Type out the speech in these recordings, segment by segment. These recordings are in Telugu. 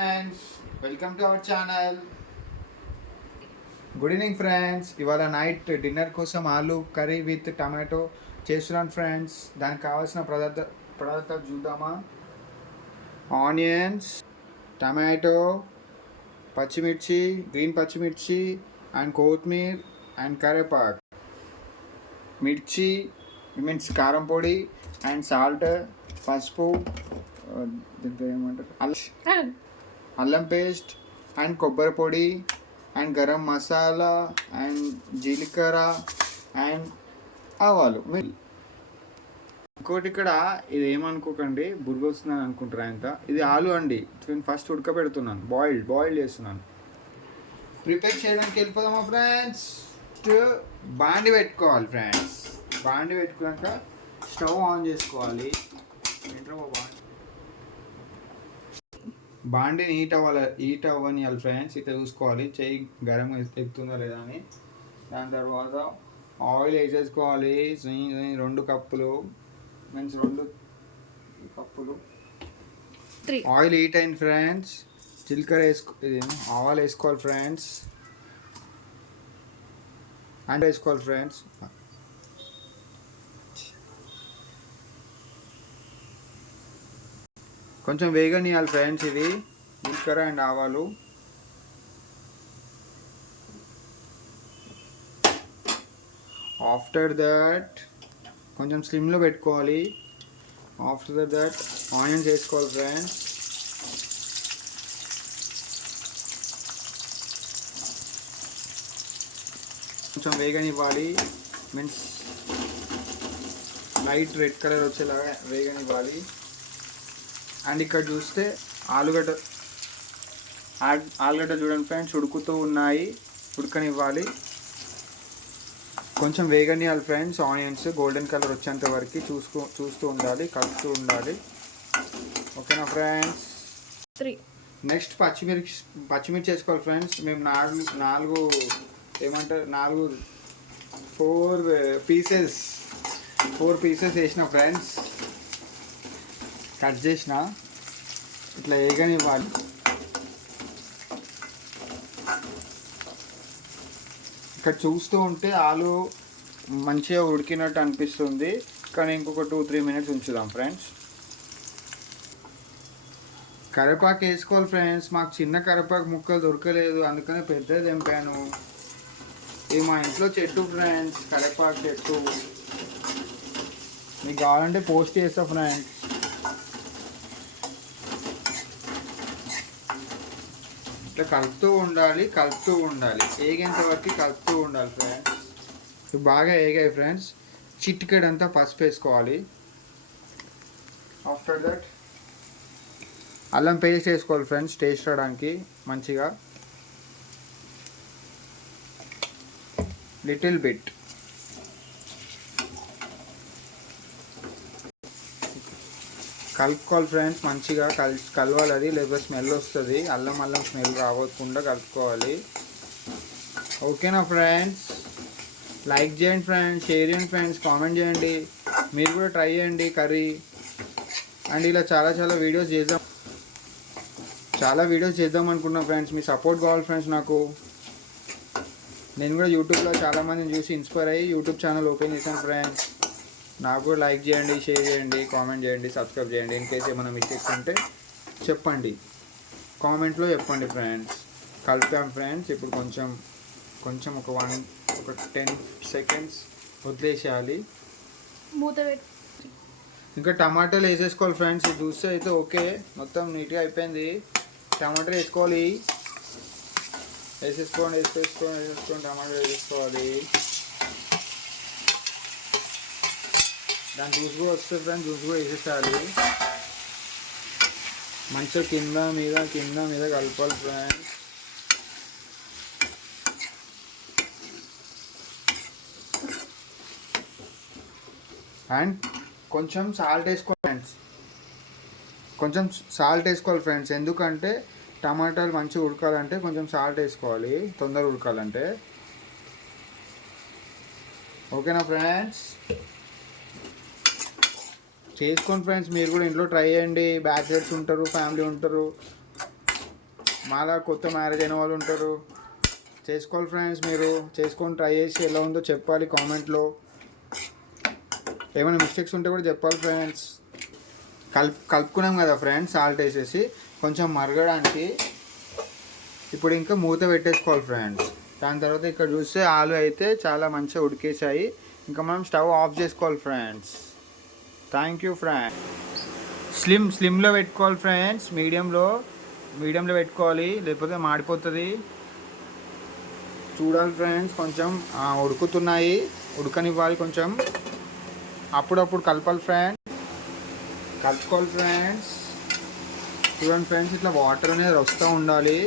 Friends welcome to our channel. Good evening friends. ఇవాళ నైట్ డిన్నర్ కోసం ఆలూ కర్రీ విత్ టమాటో చేస్తున్నాను ఫ్రెండ్స్. దానికి కావాల్సిన పదార్థాలు చూద్దామా. ఆనియన్స్, టమాటో, పచ్చిమిర్చి, గ్రీన్ పచ్చిమిర్చి అండ్ కొత్తిమీర అండ్ కరివేపాకు, మిర్చి మీన్స్ కారం పొడి అండ్ సాల్ట్, పసుపు, దీంట్లో ఏమంటారు అల్లం పేస్ట్ అండ్ కొబ్బరి పొడి అండ్ గరం మసాలా అండ్ జీలకర్ర అండ్ ఆవాలు. ఇంకోటి ఇక్కడ ఇది ఏమనుకోకండి, బుర్గ వస్తుందని అనుకుంటారా ఇంత. ఇది ఆలు అండి. నేను ఫస్ట్ ఉడకబెడుతున్నాను, బాయిల్డ్ చేస్తున్నాను. ప్రిపేర్ చేయడానికి వెళ్ళిపోదామా ఫ్రెండ్స్. బాండి పెట్టుకోవాలి ఫ్రెండ్స్. బాండి పెట్టుకున్నాక స్టవ్ ఆన్ చేసుకోవాలి. బాండీని హీట్ అవ్వనియాలి ఫ్రెండ్స్. ఇట్లా చూసుకోవాలి చెయ్యి గరం ఎక్కుతుందా లేదా అని. దాని తర్వాత ఆయిల్ వేసేసుకోవాలి. 2 కప్పులు మీన్స్ 2 కప్పులు ఆయిల్ హీట్ అయింది ఫ్రెండ్స్. జీలకర్ర ఆవాలు వేసుకోవాలి ఫ్రెండ్స్. అండ్ వేసుకోవాలి ఫ్రెండ్స్. కొంచెం వేగనియాలి ఫ్రెండ్స్. ఇది జీలకర్ర అండ్ ఆవాలు. ఆఫ్టర్ దట్ కొంచెం స్లిమ్లో పెట్టుకోవాలి. ఆఫ్టర్ దట్ ఆనియన్స్ వేసుకోవాలి ఫ్రెండ్స్. కొంచెం వేగనివ్వాలి మీన్స్ లైట్ రెడ్ కలర్ వచ్చేలాగా వేగనివ్వాలి. అండ్ ఇక్కడ చూస్తే ఆలుగడ్డ చూడండి ఫ్రెండ్స్, ఉడుకుతూ ఉన్నాయి. ఉడకనివ్వాలి. కొంచెం వేగనియాలి ఫ్రెండ్స్. ఆనియన్స్ గోల్డెన్ కలర్ వచ్చేంత వరకు చూస్తూ ఉండాలి, కలుపుతూ ఉండాలి. ఓకేనా ఫ్రెండ్స్. నెక్స్ట్ పచ్చిమిర్చి వేసుకోవాలి ఫ్రెండ్స్. మేము 4 పీసెస్ వేసిన ఫ్రెండ్స్. కట్ చేసిన ఇట్లా వేగనివ్వాలి. ఇక్కడ చూస్తూ ఉంటే ఆలు మంచిగా ఉడికినట్టు అనిపిస్తుంది, కానీ ఇంకొక 2-3 మినిట్స్ ఉంచుదాం ఫ్రెండ్స్. కరివేపాకు వేసుకోవాలి ఫ్రెండ్స్. మాకు చిన్న కరివేపాకు ముక్కలు దొరకలేదు, అందుకనే పెద్దది తెంపాను. ఇది మా ఇంట్లో చెట్టు ఫ్రెండ్స్, కరివేపాకు చెట్టు. మీకు కావాలంటే పోస్ట్ చేస్తా ఫ్రెండ్స్. ఇట్లా కలుపుతూ ఉండాలి. ఏగేంత వరకు కలుపుతూ ఉండాలి ఫ్రెండ్స్. ఇవి బాగా ఏగాయి ఫ్రెండ్స్. చిటికెడంతా పసుపు వేసుకోవాలి. ఆఫ్టర్ దట్ అల్లం పేస్ట్ వేసుకోవాలి ఫ్రెండ్స్, టేస్ట్ రావడానికి మంచిగా. Little bit. కలుపుకోవాలి ఫ్రెండ్స్. మంచిగా కలవాలి అది, లేకపోతే స్మెల్ వస్తుంది. అల్లం స్మెల్ రావకుండా కలుపుకోవాలి. ఓకేనా ఫ్రెండ్స్. లైక్ చేయండి ఫ్రెండ్స్, షేర్ చేయండి ఫ్రెండ్స్, కామెంట్ చేయండి. మీరు కూడా ట్రై చేయండి కర్రీ. అండ్ ఇలా చాలా వీడియోస్ చేద్దాం అనుకున్నాం ఫ్రెండ్స్. మీ సపోర్ట్ కావాలి ఫ్రెండ్స్ నాకు. నేను కూడా యూట్యూబ్లో చాలామందిని చూసి ఇన్స్పైర్ అయ్యి యూట్యూబ్ ఛానల్ ఓపెన్ చేశాను ఫ్రెండ్స్. నాకు కూడా లైక్ చేయండి, షేర్ చేయండి, కామెంట్ చేయండి, సబ్స్క్రైబ్ చేయండి. ఇన్ కేస్ ఏమైనా మిస్టేక్స్ ఉంటే చెప్పండి, కామెంట్లో చెప్పండి ఫ్రెండ్స్. కలిపాం ఫ్రెండ్స్. ఇప్పుడు కొంచెం ఒక 10 సెకండ్స్ వదిలేసేయాలి. ఇంకా టమాటాలు వేసేసుకోవాలి ఫ్రెండ్స్. ఇది చూస్తే అయితే ఓకే, మొత్తం నీట్గా అయిపోయింది. టమాటాలు వేసుకోవాలి. వేసేసుకొని టమాటాలు వేసేసుకోవాలి. దాని జ్యూస్ కూడా వస్తుంది ఫ్రెండ్స్. జ్యూస్ కూడా వేసేసాలి. మంచిగా కింద మీద కలపాలి ఫ్రెండ్స్. అండ్ కొంచెం సాల్ట్ వేసుకోవాలి ఫ్రెండ్స్. ఎందుకంటే టమాటాలు మంచిగా ఉడకాలంటే కొంచెం సాల్ట్ వేసుకోవాలి, తొందరగా ఉడకాలంటే. ఓకేనా ఫ్రెండ్స్. చేసుకోండి ఫ్రెండ్స్. మీరు కూడా ఇంట్లో ట్రై చేయండి. బ్యాచిలర్స్ ఉంటారు, ఫ్యామిలీ ఉంటారు, మాలా కొత్త మ్యారేజ్ అయిన వాళ్ళు ఉంటారు, చేసుకోవాలి ఫ్రెండ్స్. మీరు చేసుకొని ట్రై చేసి ఎలా ఉందో చెప్పాలి కామెంట్లో. ఏమైనా మిస్టేక్స్ ఉంటే కూడా చెప్పాలి ఫ్రెండ్స్. కలుపుకున్నాం కదా ఫ్రెండ్స్, సాల్ట్ వేసేసి కొంచెం మరగడానికి ఇప్పుడు ఇంకా మూత పెట్టేసుకోవాలి ఫ్రెండ్స్. దాని తర్వాత ఇక్కడ చూస్తే ఆలు అయితే చాలా మంచిగా ఉడికేసాయి. ఇంకా మనం స్టవ్ ఆఫ్ చేసుకోవాలి ఫ్రెండ్స్. Thank you friends. స్లిమ్లో పెట్టుకోవాలి ఫ్రెండ్స్, మీడియంలో పెట్టుకోవాలి, లేకపోతే మాడిపోతుంది. చూడాలి ఫ్రెండ్స్, కొంచెం ఉడుకుతున్నాయి, ఉడకనివ్వాలి కొంచెం. అప్పుడప్పుడు కలపాలి ఫ్రెండ్స్, కలుపుకోవాలి ఫ్రెండ్స్. చూడండి ఫ్రెండ్స్, ఇట్లా వాటర్ అనేది వస్తూ ఉండాలి.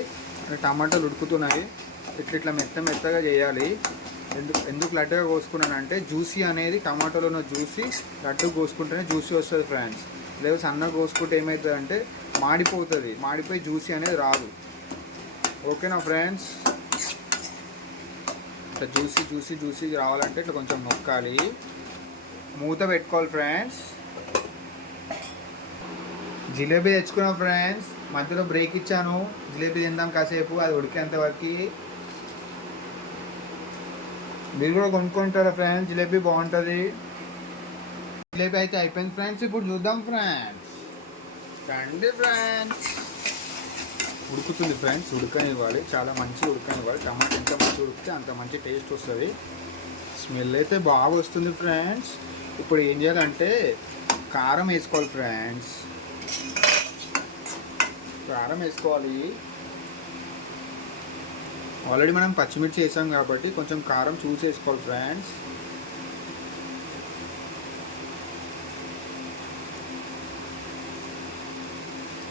టమాటాలు ఉడుకుతున్నాయి, ఇట్లా మెత్తగా చేయాలి. ఎందుకు లడ్డుగా కోసుకున్నానంటే జ్యూసీ అనేది టమాటాలో ఉన్న జ్యూసీ లడ్డుగా కోసుకుంటేనే జ్యూసీ వస్తుంది ఫ్రెండ్స్. లేదా సన్నగా కోసుకుంటే ఏమవుతుంది అంటే మాడిపోయి జ్యూసీ అనేది రాదు. ఓకేనా ఫ్రెండ్స్? ఇట్లా జ్యూసీ రావాలంటే ఇట్లా కొంచెం నొక్కాలి, మూత పెట్టుకోవాలి ఫ్రెండ్స్. జిలేబీ తెచ్చుకున్నాం ఫ్రెండ్స్, మధ్యలో బ్రేక్ ఇచ్చాను. జిలేబీ తిందాం కాసేపు, అది ఉడికేంత వరకు. మీరు కూడా కొనుక్కుంటారా ఫ్రెండ్స్? జిలేబీ బాగుంటుంది. జిలేబీ అయితే అయిపోయింది ఫ్రెండ్స్. ఇప్పుడు చూద్దాం ఫ్రెండ్స్, రండి ఫ్రెండ్స్. ఉడుకుతుంది ఫ్రెండ్స్, ఉడకనివ్వాలి, చాలా మంచిగా ఉడకనివ్వాలి. టమాటా ఎంత మంచిగా ఉడికితే అంత మంచి టేస్ట్ వస్తుంది. స్మెల్ అయితే బాగా వస్తుంది ఫ్రెండ్స్. ఇప్పుడు ఏం చేయాలంటే కారం వేసుకోవాలి ఫ్రెండ్స్. కారం వేసుకోవాలి. ఆల్రెడీ మనం పచ్చిమిర్చి వేసాం కాబట్టి కొంచెం కారం చూసి వేసుకోవాలి ఫ్రెండ్స్.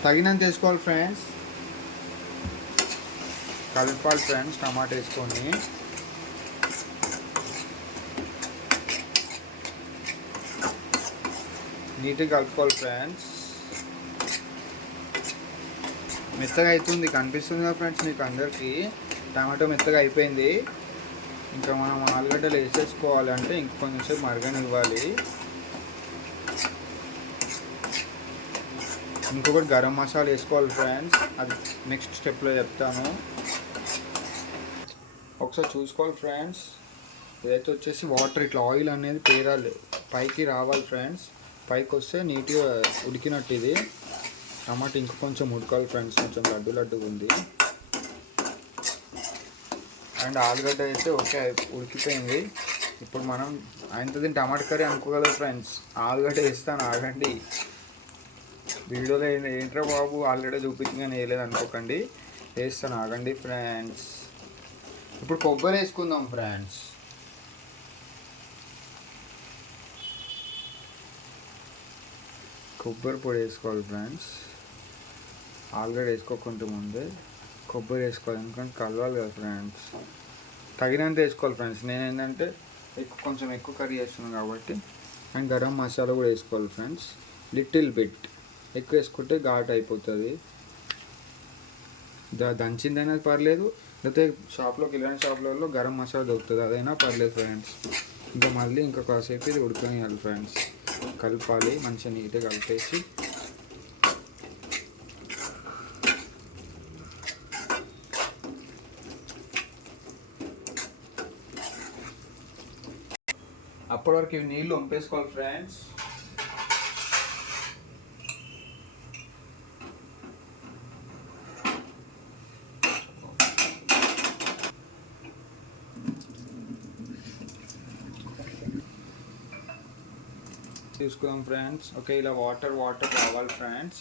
తగినంత వేసుకోవాలి ఫ్రెండ్స్. కలపాలి ఫ్రెండ్స్, టమాటా వేసుకొని. నీట్గా కలుపుకోవాలి ఫ్రెండ్స్. మెత్తగా అవుతుంది, కనిపిస్తుంది కదా ఫ్రెండ్స్ మీకు అందరికీ. టమాటో మెత్తగా అయిపోయింది. ఇంకా మనం ఆలుగడ్డలు వేసేసుకోవాలి, అంటే ఇంకొంచెంసేపు మరగనివ్వాలి. ఇంకొకటి గరం మసాలా వేసుకోవాలి ఫ్రెండ్స్, అది నెక్స్ట్ స్టెప్లో చెప్తాను. ఒకసారి చూసుకోవాలి ఫ్రెండ్స్. ఇదైతే వచ్చేసి వాటర్ ఇట్లా ఆయిల్ అనేది పేరాలి, పైకి రావాలి ఫ్రెండ్స్. పైకి వస్తే నీట్గా ఉడికినట్టు ఇది. టమాటా ఇంకా కొంచెం ఉడకాలి ఫ్రెండ్స్, కొంచెం లడ్డుగా ఉంది. అండ్ ఆలుగడ్డ అయితే ఓకే ఉడికిపోయింది. ఇప్పుడు మనం ఆయనతో టమాటా కర్రీ అనుకోగలరు ఫ్రెండ్స్. ఆలుగడ్డ వేస్తాను, ఆగండి. వీడియోలో ఏంట్రా బాబు ఆలుగడ్డ చూపించి కానీ వేయలేదు అనుకోకండి, వేస్తాను, ఆగండి ఫ్రెండ్స్. ఇప్పుడు కొబ్బరి వేసుకుందాం ఫ్రెండ్స్. కొబ్బరి పొడి వేసుకోవాలి ఫ్రెండ్స్. ఆలుగడ్డ వేసుకోకుండా ముందే కొబ్బరి వేసుకోవాలి, ఎందుకంటే కలవాలి కదా ఫ్రెండ్స్. తగినంత వేసుకోవాలి ఫ్రెండ్స్. నేను ఏంటంటే కొంచెం ఎక్కువ కర్రీ చేస్తున్నాను కాబట్టి. అండ్ గరం మసాలా కూడా వేసుకోవాలి ఫ్రెండ్స్, లిటిల్ బిట్. ఎక్కువ వేసుకుంటే ఘాట్ అయిపోతుంది. దంచిందైనా పర్లేదు, లేకపోతే కిరాణా షాప్లలో గరం మసాలా దొరుకుతుంది, అదైనా పర్లేదు ఫ్రెండ్స్. ఇంకా మళ్ళీ ఇంకా కాసేపు ఇది ఉడకనియాలి ఫ్రెండ్స్. కలపాలి, మంచిగా నీట్గా కలిపేసి. అప్పటి వరకు ఇవి నీళ్ళు వంపేసుకోవాలి ఫ్రెండ్స్. తీసుకుందాం ఫ్రెండ్స్. ఓకే, ఇలా వాటర్ రావాలి ఫ్రెండ్స్.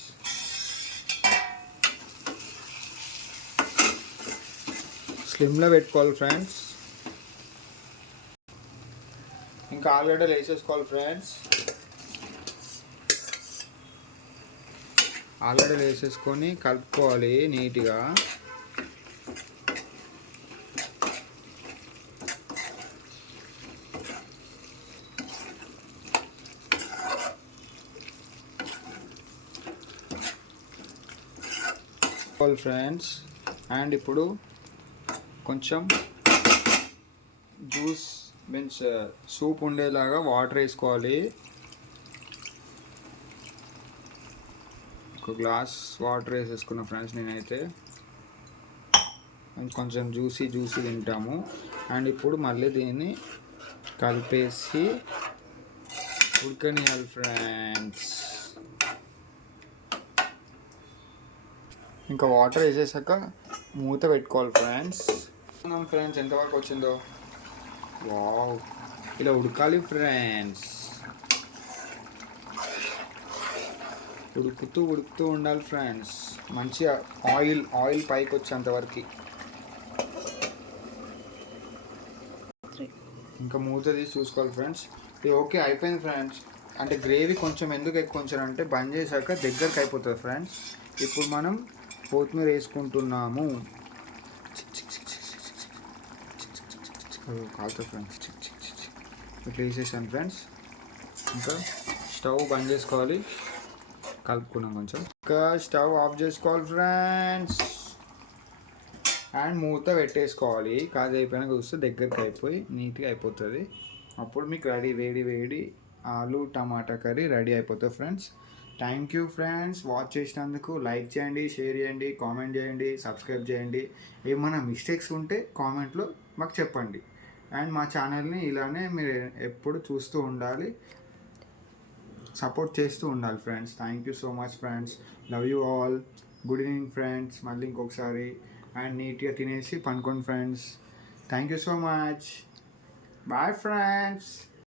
స్లిమ్లో పెట్టుకోవాలి ఫ్రెండ్స్. ఇంకా ఆలుగడ్డలు వేసేసుకోవాలి ఫ్రెండ్స్. ఆలుగడ్డలు వేసేసుకొని కలుపుకోవాలి నీట్గా. ఫ్రెండ్స్. అండ్ ఇప్పుడు కొంచెం జ్యూస్ మీన్స్ సూప్ ఉండేలాగా వాటర్ వేసుకోవాలి. ఒక గ్లాస్ వాటర్ వేసేసుకున్నా ఫ్రెండ్స్ నేనైతే. కొంచెం జ్యూసీ తింటాము. అండ్ ఇప్పుడు మళ్ళీ దీన్ని కలిపేసి ఉడకనియాలి ఫ్రెండ్స్. ఇంకా వాటర్ వేసేసాక మూత పెట్టుకోవాలి ఫ్రెండ్స్. ఎంతవరకు వచ్చిందో. వావ్, ఇలా ఉడకాలి ఫ్రెండ్స్. ఉడుకుతూ ఉండాలి ఫ్రెండ్స్. మంచిగా ఆయిల్ పైకి వచ్చేంతవరకు. ఇంకా మూత తీసి చూసుకోవాలి ఫ్రెండ్స్. ఇది ఓకే అయిపోయింది ఫ్రెండ్స్. అంటే గ్రేవీ కొంచెం ఎందుకు ఎక్కువ ఉంచారంటే బంద్ చేశాక దగ్గరకు అయిపోతుంది ఫ్రెండ్స్. ఇప్పుడు మనం కొత్తిమీర వేసుకుంటున్నాము. కాలుతుంది ఫ్రెండ్స్. ఇట్లా వేసేసాను ఫ్రెండ్స్. ఇంకా స్టవ్ బంద్ చేసుకోవాలి. కలుపుకున్నాం కొంచెం. ఇంకా స్టవ్ ఆఫ్ చేసుకోవాలి ఫ్రెండ్స్. అండ్ మూత పెట్టేసుకోవాలి. కాదు అయిపోయినాక చూస్తే దగ్గరికి అయిపోయి నీట్గా అయిపోతుంది. అప్పుడు మీకు వేడి ఆలు టమాటా కర్రీ రెడీ అయిపోతుంది friends. Thank you friends watch చేసినందుకు. లైక్ చేయండి, షేర్ చేయండి, కామెంట్ చేయండి, సబ్స్క్రైబ్ చేయండి. ఏమైనా మిస్టేక్స్ ఉంటే కామెంట్లో మాకు చెప్పండి. అండ్ మా ఛానల్ని ఇలానే మీరు ఎప్పుడు చూస్తూ ఉండాలి, సపోర్ట్ చేస్తూ ఉండాలి friends. Thank you so much friends. Love you all. Good evening friends. మళ్ళీ ఇంకొకసారి. అండ్ నీట్గా తినేసి పనుకోండి friends. Thank you so much. Bye friends.